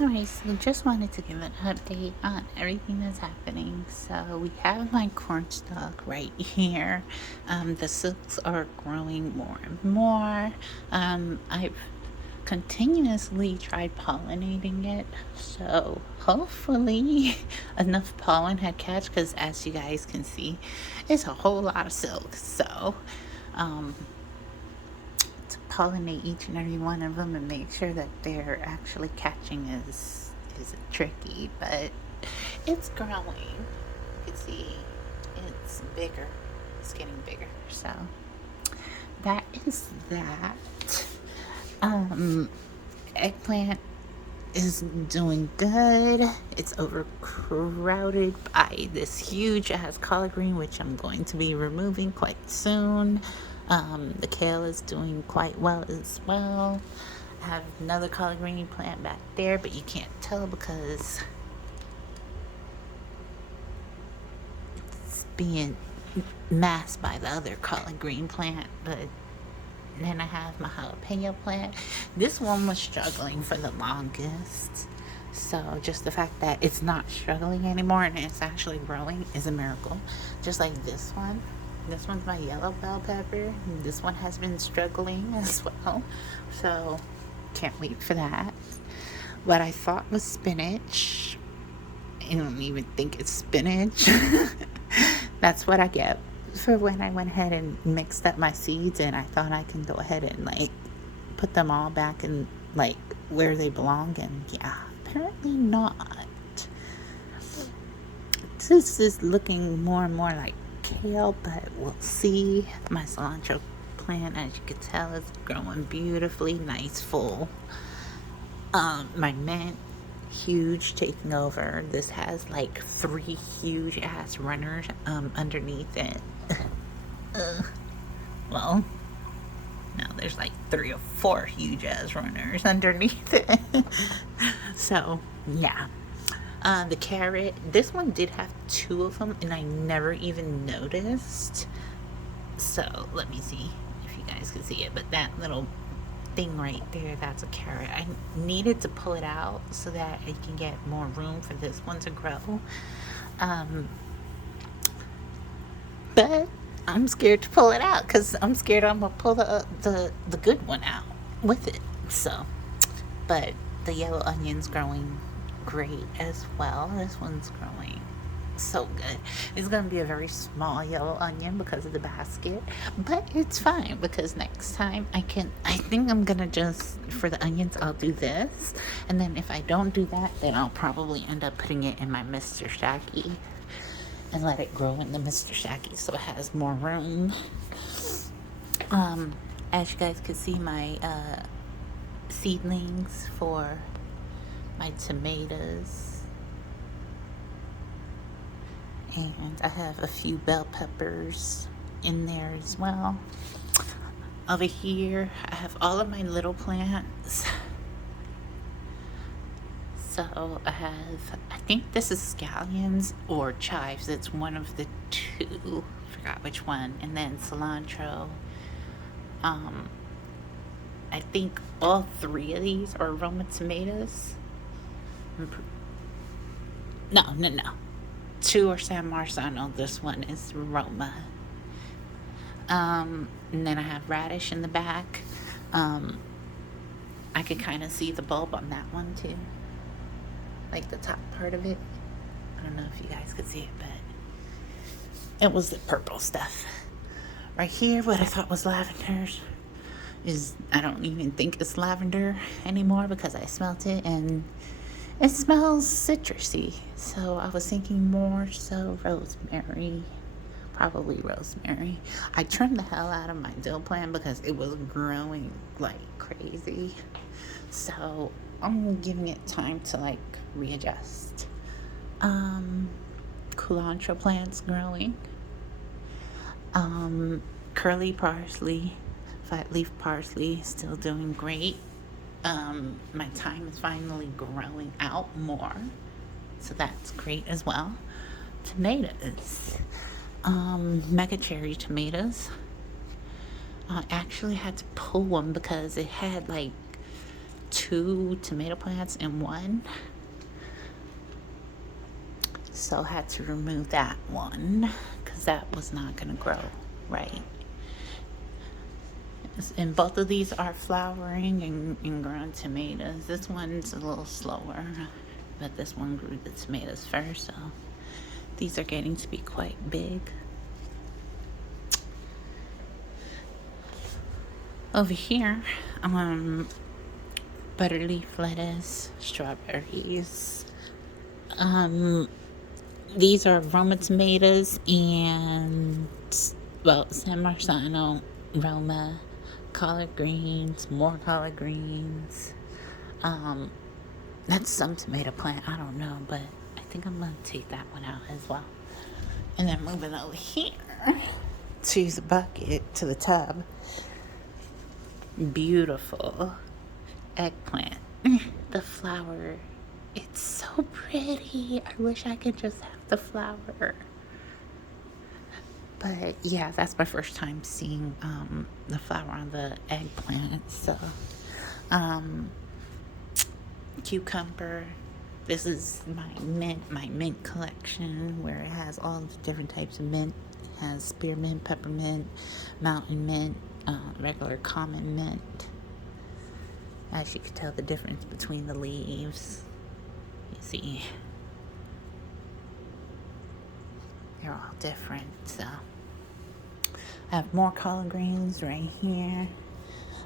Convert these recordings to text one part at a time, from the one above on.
Alright, so just wanted to give an update on everything that's happening. So we have my corn stalk right here. The silks are growing more and more. I've continuously tried pollinating it, so hopefully enough pollen had catch. Because as you guys can see, it's a whole lot of silk. So um, to pollinate each and every one of them and make sure that they're actually catching is tricky, but it's growing. You can see it's bigger. It's getting bigger. So that is that. Um, Eggplant is doing good. It's overcrowded by this huge ass collard green, which I'm going to be removing quite soon. The kale is doing quite well as well. I have another collard green plant back there, but you can't tell because it's being masked by the other collard green plant. But then I have my jalapeno plant. This one was struggling for the longest. So just the fact that it's not struggling anymore and it's actually growing is a miracle. Just like this one. This one's my yellow bell pepper. This one has been struggling as well. So can't wait for that. What I thought was spinach, I don't even think it's spinach. That's what I get for when I went ahead and mixed up my seeds, and I thought I can go ahead and like put them all back in like where they belong, and yeah, apparently not. This is looking more and more like kale, but we'll see. My cilantro plant, as you can tell, is growing beautifully, nice, full. My mint, huge, taking over. This has like 3 huge ass runners underneath it. Well, no, there's like 3 or 4 huge ass runners underneath it. So yeah. The carrot, this one did have 2 of them and I never even noticed. So let me see if you guys can see it, but that little thing right there, that's a carrot. I needed to pull it out so that I can get more room for this one to grow. Um, but I'm scared to pull it out because I'm scared I'm gonna pull the good one out with it. So, but the yellow onion's growing great as well. This one's growing so good. It's gonna be a very small yellow onion because of the basket, but it's fine because next time I think I'm gonna just, for the onions, I'll do this, and then if I don't do that, then I'll probably end up putting it in my Mr. Shacky and let it grow in the Mr. Shacky so it has more room. Um, as you guys can see, my seedlings for my tomatoes, and I have a few bell peppers in there as well. Over here, I have all of my little plants. So I have, I think this is scallions or chives. It's one of the two. Forgot which one. And then cilantro. Um, I think all 3 of these are Roma tomatoes. No. 2 are San Marzano. This one is Roma. And then I have radish in the back. Um, I can kind of see the bulb on that one too, like the top part of it. I don't know if you guys could see it, but it was the purple stuff. Right here, what I thought was lavenders is, I don't even think it's lavender anymore because I smelt it and it smells citrusy. So I was thinking more so rosemary. Probably rosemary. I trimmed the hell out of my dill plant because it was growing like crazy. So I'm giving it time to like readjust. Culantro plants growing. Curly parsley, fat leaf parsley, still doing great. My thyme is finally growing out more, so that's great as well. Tomatoes, mega cherry tomatoes. I actually had to pull one because it had like 2 tomato plants in one. So I had to remove that one because that was not going to grow right. And both of these are flowering and growing tomatoes. This one's a little slower, but this one grew the tomatoes first, so these are getting to be quite big. Over here, butterleaf lettuce, strawberries. These are Roma tomatoes and, well, San Marzano, Roma, collard greens, more collard greens. That's some tomato plant, I don't know, but I think I'm going to take that one out as well. And then moving over here to the bucket, to the tub. Beautiful eggplant. The flower, it's so pretty. I wish I could just have the flower. But yeah, that's my first time seeing the flower on the eggplant. So cucumber. This is my mint collection, where it has all the different types of mint. It has spearmint, peppermint, mountain mint, regular common mint. As you can tell the difference between the leaves. You see, they're all different. So I have more collard greens right here.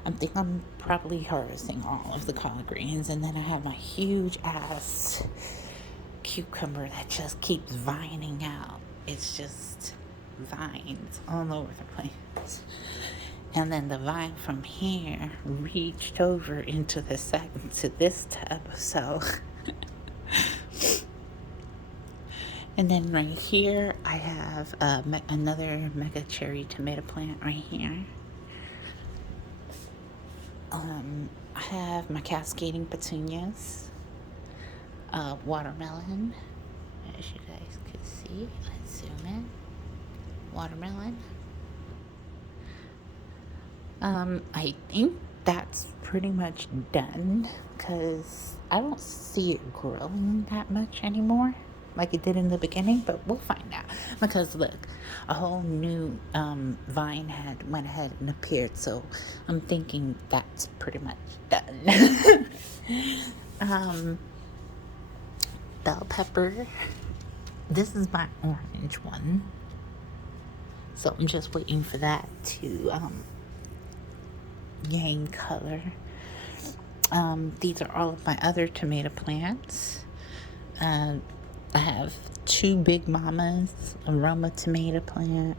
I think I'm probably harvesting all of the collard greens. And then I have my huge ass cucumber that just keeps vining out. It's just vines all over the place. And then the vine from here reached over into this tub. So and then right here I have another mega cherry tomato plant right here. I have my cascading petunias, watermelon, as you guys can see. Let's zoom in. Watermelon. I think that's pretty much done because I don't see it growing that much anymore like it did in the beginning, but we'll find out. Because look, a whole new vine had went ahead and appeared, so I'm thinking that's pretty much done. Bell pepper. This is my orange one, so I'm just waiting for that to gain color. These are all of my other tomato plants. I have 2 big mamas, a Roma tomato plant,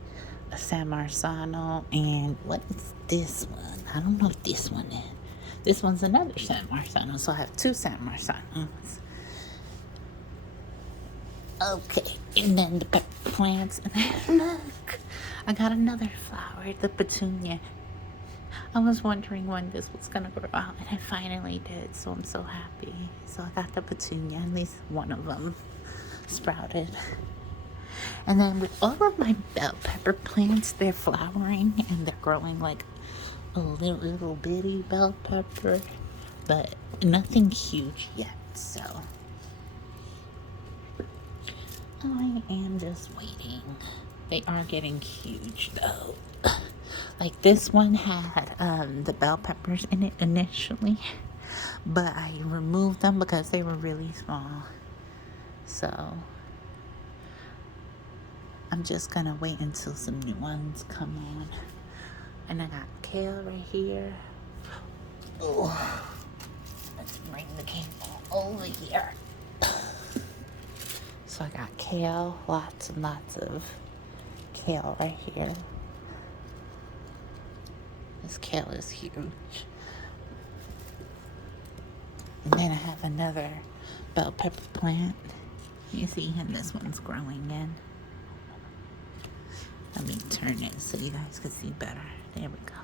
a San Marzano, and what is this one? I don't know what this one is. This one's another San Marzano, so I have 2 San Marzanos. Okay, and then the pepper plants, and then look, I got another flower, the petunia. I was wondering when this was gonna grow out, and it finally did, so I'm so happy. So I got the petunia, at least one of them sprouted. And then with all of my bell pepper plants, they're flowering and they're growing like a little bitty bell pepper, but nothing huge yet. So I am just waiting. They are getting huge though. Like this one had the bell peppers in it initially, but I removed them because they were really small. So I'm just gonna wait until some new ones come on. And I got kale right here. Oh, let's bring the cable over here. So I got kale, lots and lots of kale right here. This kale is huge. And then I have another bell pepper plant. You see, and this one's growing in. Let me turn it so you guys can see better. There we go.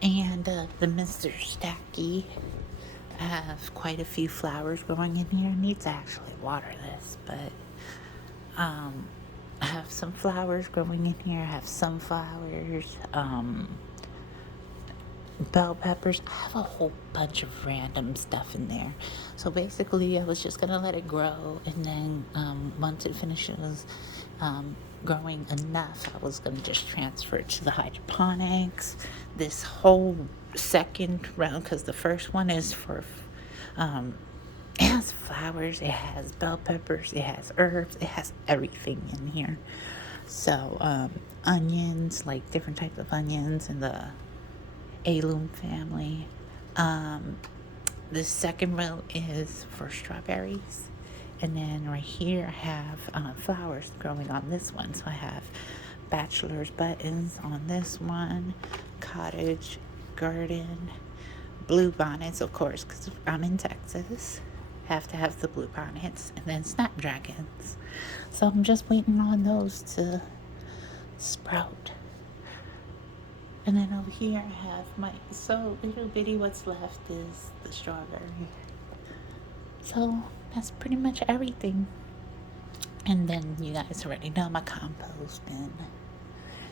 And the Mr. Stacky, I have quite a few flowers growing in here. I need to actually water this, but I have some flowers growing in here. I have sunflowers, bell peppers. I have a whole bunch of random stuff in there. So basically, I was just gonna let it grow, and then once it finishes growing enough, I was gonna just transfer it to the hydroponics. This whole second round, because the first one is for it has flowers, it has bell peppers, it has herbs, it has everything in here. So, onions, like different types of onions in the alum family. The second row is for strawberries. And then right here I have flowers growing on this one. So I have bachelor's buttons on this one, cottage garden, blue bonnets, of course, because I'm in Texas. Have to have the blue bonnets, and then snapdragons. So I'm just waiting on those to sprout. And then over here I have my so little bitty, what's left is the strawberry. So that's pretty much everything. And then you guys already know my compost bin.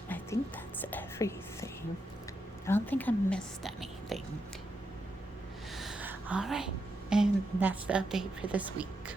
I think that's everything. I don't think I missed anything. All right. And that's the update for this week.